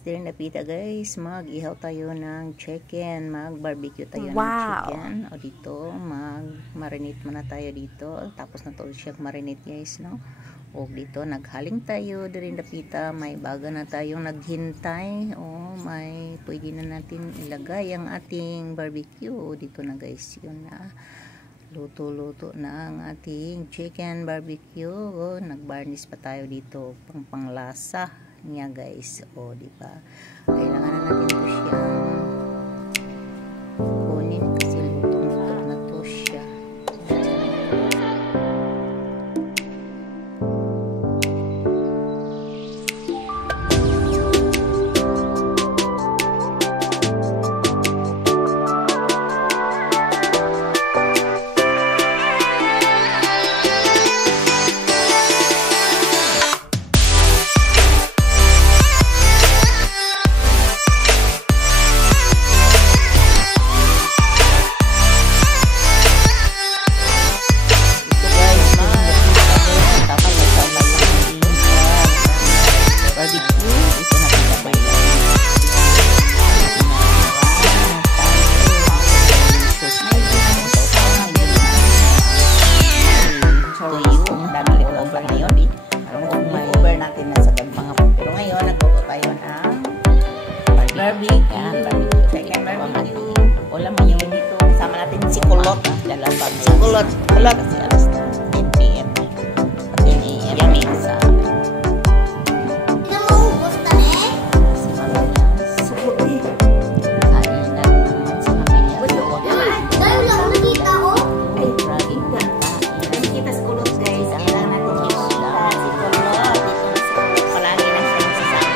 guys, there na pita guys, mag-ihaw tayo ng chicken, mag-barbecue tayo ng chicken. O dito, mag-marinate muna tayo dito. Tapos na to siya marinate guys, no? O dito, naghaling tayo, there na pita, may baga na tayong naghintay. O may pwede na natin ilagay ang ating barbecue. O dito na guys, yun na. Luto-luto na ang ating chicken barbecue. O, nag-varnish pa tayo dito, panglasa niya guys. O diba, kailangan na natin ito siyang kunin kasi lutong-luto na to siya. Ulam mo yung dito. Kasama natin si Kulot. Si Kulot. Kulot. Kasi alas 10 p.m. 10 a.m. Yummy. Sa naubos na eh. Si Mama niya. Subuti. Kain na naman si Mama niya. Dahil lang nakita ko. Ay, grabe ka. Nakikita si Kulot guys. Kailangan natin makikita si Kulot. Dito na si Kulot. Palagi na siya nasasama.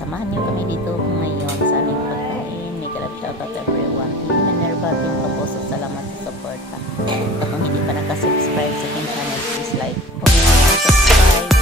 Samahan niyo kami dito ngayon sa aming pagkain. May kalab shoutout everyone. Minerva Team Kaposo, salamat sa support. At kung hindi pa nakasubscribe sa aking channel, please like. Kung hindi pa nakasubscribe,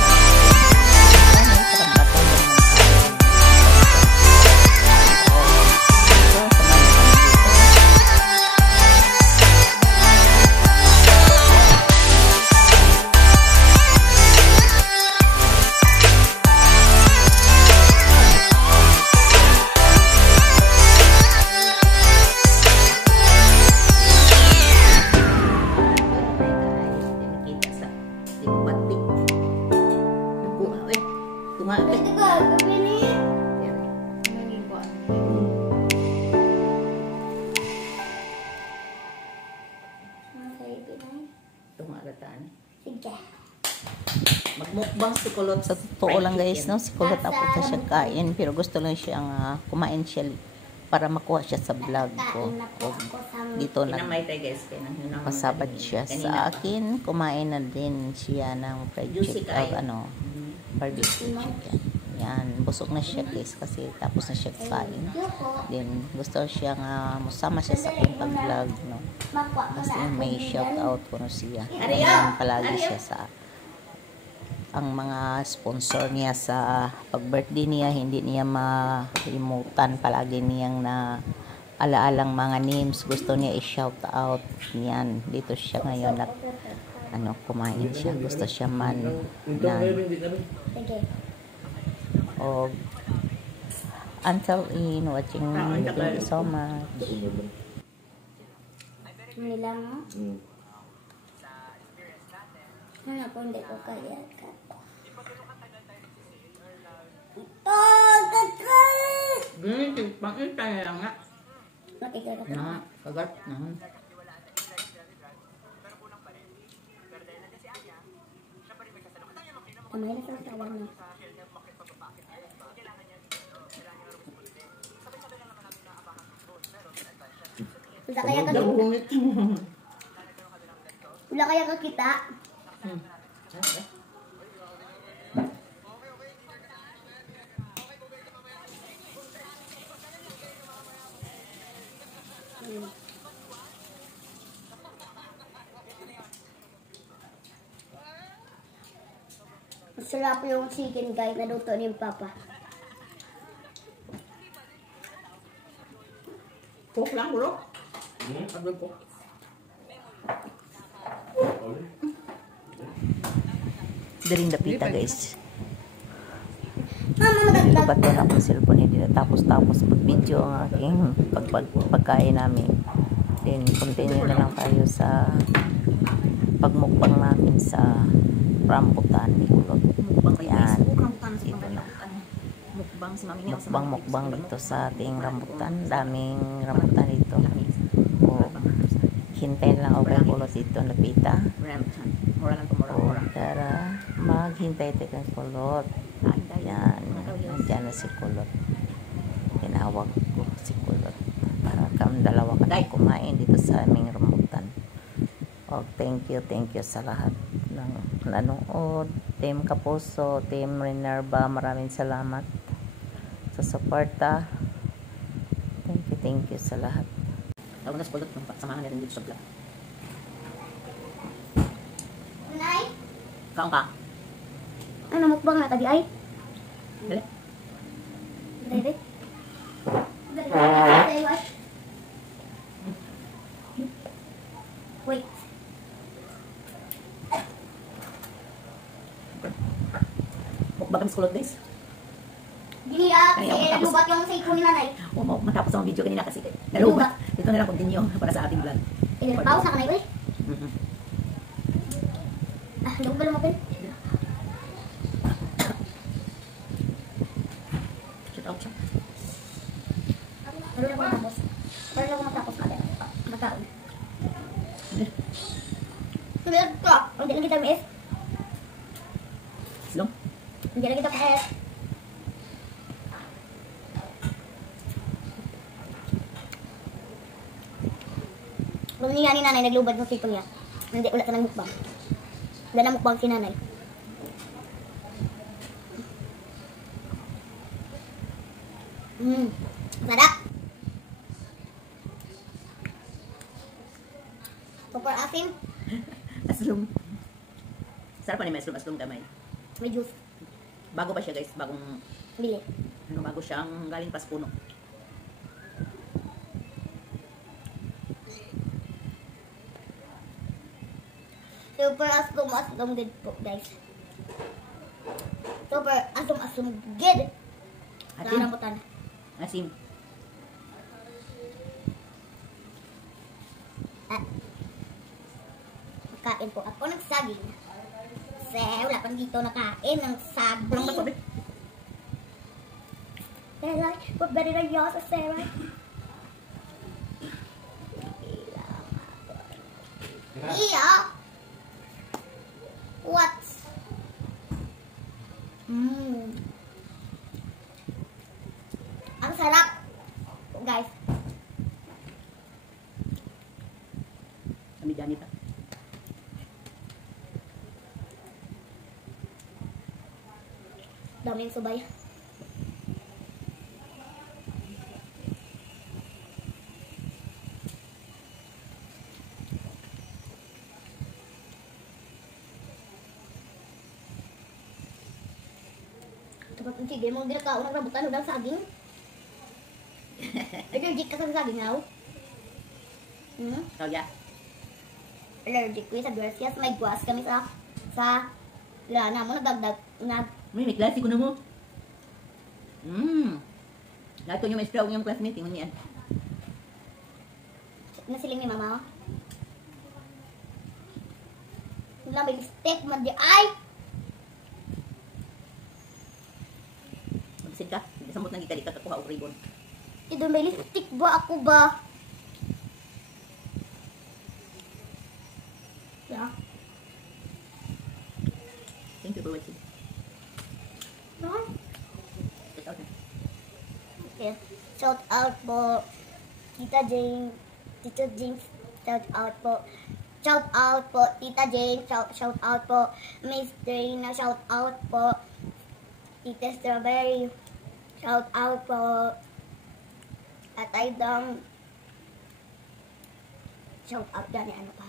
magmukbang si Kulot. Sa totoo lang guys, no? Si Kulot ako sa siya kain, pero gusto lang siyang kumain siya para makuha siya sa vlog ko. O, dito na pasabat siya sa akin. Kumain na din siya ng fried chicken, barbecue chicken. Yan, busog na siya guys kasi tapos na siya kain. Then gusto siya musama siya sa aking pag-vlog, no? Kasi may shout out ko no siya. Yan palagi siya sa ang mga sponsor niya sa pag-birthday niya, hindi niya malimutan, palagi niyang na alaalang mga names, gusto niya i-shout out. Yan, dito siya ngayon at kumain siya, gusto siya man na o until in watching, thank you so much. Nilang ano po, hindi ko kaya ka. Ito! Ganito, pang-intay lang nga. Matigara ka. Na, kagat na. Kamay na sa kawan na. Wala kaya ka Wala kaya ka kita? Sarap yung chicken guys na luto ni Papa. Cook lang, bro. Agad ko. Daling dapita, guys. Mama, maganda. Nilubat ko na akong cellphone, hindi na tapos pag-video ang aking pagkain namin. Then, continue na lang tayo sa pagmukbang namin sa rambutan ni Kulot. Yan. Dito na. Mukbang dito sa ating rambutan. Daming rambutan dito. O, hintayin lang ako kay Kulot dito, napita. O, tara, maghintay tayo kay Kulot. Yan. Nandiyan na si Kulot. Tinawag ko si Kulot para kami dalawa kami kumain dito sa aming rambutan. O, thank you sa lahat ng nanood. Team Kapuso, Team Minerva, maraming salamat sa suporta. Thank you sa lahat. Tawag na si Kulot, samahan natin dito sa vlog. Nay, Kaong ka? ano mukbang na tadi ay? Dali. Dali. Dali. Wait. Mukbang kami si Kulot, guys. Giniyak, Kaya ako tapos. nalubat yung cellphone ni nanay. Matapos ang video kanina kasi nalubat. Ito na lang continue para sa ating vlog. Pause na ka na ito eh. Mm-hmm. Hindi ko ba lumapin? Shout out siya. Ano na ko matapos? Ano na ko matapos ka din? Magkaon. Sulit ko. Hindi lang kita miss. Slong. Hindi lang kita kahit. Kung niya ni nanay naglubad ng sipon niya, hindi ulit ka ng mukbang. Wala na mukbang si nanay. Sarap! Super asim, Aslong. Sarap pa ni Aslong. Aslong gamay. may juice. Bago pa siya, guys. Bagong, Bili. bago siyang galing pas puno. Super asim good po, guys. Super asim good. Asim. Sa rambutan. Asim. Kain po ako ng saging. Kasi wala pang dito nakain ng saging. Kulong ba ko, Seray, pabari na yun sa Seray. Iya. What? Ang sarap. Guys, Kami Janita. daming subay. Tapos sige, mong ginakaon ng rambutan ng saging. Allergic ka sa saging, now? Oh, yeah. Allergic ko sa Gracias. May guwas kami sa lana mo. May klase ko na mo. Lahat ko yung may straw yung classmate. Tingnan niyan. Nasiling ni mama. Wala may lipstick. Mandi ay! Magsid ka. Isambot nang gikali ka kakuha o ribbon. Ito may lipstick ba ako ba? Yeah. Thank you for watching. No? Shout out na. Okay. Shout out po Tita Jane. Tita James. Shout out po. Shout out po Tita Jane. Shout out po Miss Dana. Shout out po Tita Strawberry. Shout out po Atay Dong. Shout out yan. Ano pa?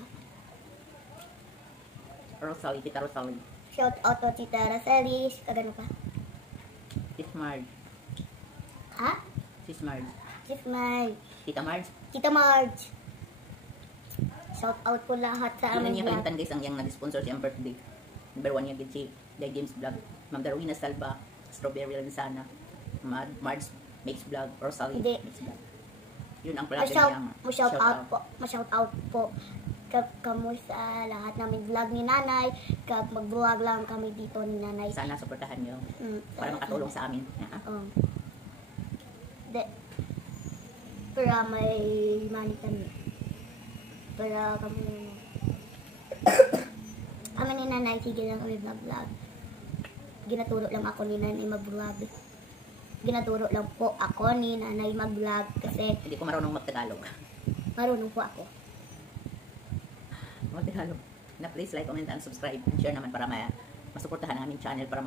Rosalie, Tita Rosalie. Shout out to Tita Racelis. Kagano pa? Sis Marge. Ha? Sis Marge. Sis Marge. Tita Marge. Tita Marge. Shout out po lahat sa Yun aming niya vlog. kalimtan guys ang yang nag-sponsor siyang birthday. Number 1 niya gid si Jay James Vlog. Ma'am Darwina Salva, Strawberry Lanzana, Marge Makes Vlog, Rosalie Hindi. Makes Vlog. Yun ang palagi Ma-shout, niyang ma-shout out po. Ma-shout out po. Kamo sa lahat namin vlog ni Nanay. Kag mag-vlog lang kami dito ni Nanay. Sana suportahan niyo Mm, para makatulong sa amin. De, para may money kami. Para kami kami ni Nanay, sige lang kami vlog-vlog. Ginaturo lang ako ni Nanay mag-vlog. Ginaturo lang po ako ni Nanay mag-vlog kasi Hindi ko marunong magtagalog. marunong po ako. Magtagalog. Na please like, comment, and subscribe. And share naman para masuportahan ang aming channel para